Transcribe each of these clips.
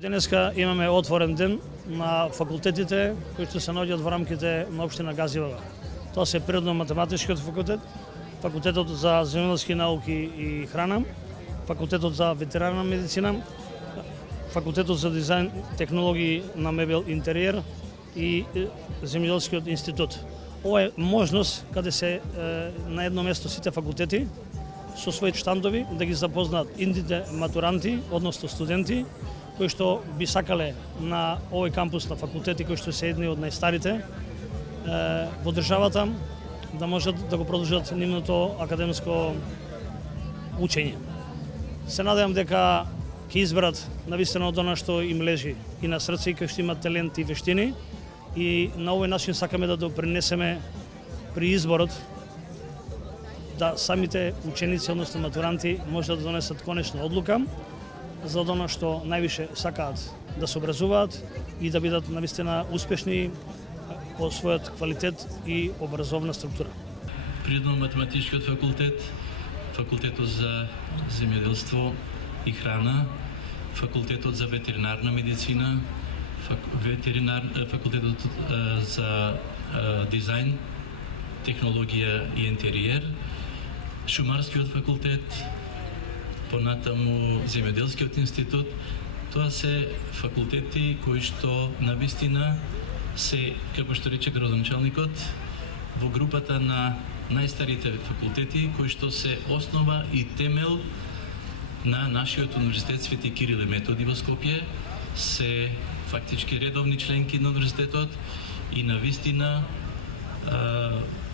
Денеска имаме отворен ден на факултетите кои што се наоѓаат во рамките на општина Газивала. Тоа се природно-математичкиот факултет, факултетот за земјоделски науки и храна, факултетот за ветеринарна медицина, факултетот за дизајн, технологии на мебел интериер и земјоделскиот институт. Ова е можност каде се на едно место сите факултети со своји штандови да ги запознаат индите матуранти, односно студенти, кои што би сакале на овој кампус на факултети кои што се едни од најстарите во државата, да можат да го продолжат нивното академско учење. Се надевам дека ќе изберат навистина од она што им лежи и на срце и кои што имат талент и вештини, и на овој начин сакаме да допринесеме при изборот да самите ученици, односно матуранти, можат да донесат конечна одлука за она што највише сакаат да се образуваат и да бидат навистина успешни по својот квалитет и образовна структура. Природно-математичкиот факултет, факултетот за земјоделство и храна, факултетот за ветеринарна медицина, факултетот за дизајн, технологија и интериер, шумарскиот факултет, понатаму земјоделскиот институт. Тоа се факултети кои што навистина се, како што рече градоначалникот, во групата на најстарите факултети кои што се основа и темел на нашиот универзитет Свети Кирил и Методи во Скопје, се фактички редовни членки на универзитетот и навистина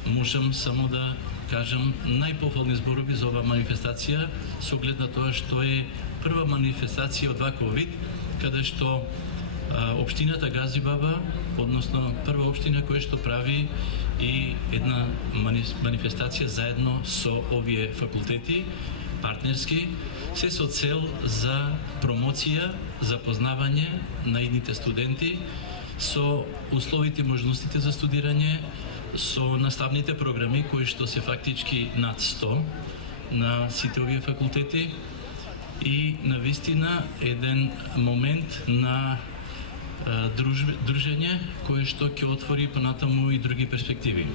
можам само да кажам најпофални зборови за оваа манифестација со оглед на тоа што е прва манифестација од ваков вид, каде што општината Газибаба, односно прва општина која што прави и една манифестација заедно со овие факултети, партнерски, се со цел за промоција, запознавање на идните студенти со условите и можностите за студирање, со наставните програми кои што се фактички над 100 на сите овие факултети и навистина еден момент на дружење кој што ќе отвори понатаму и други перспективи.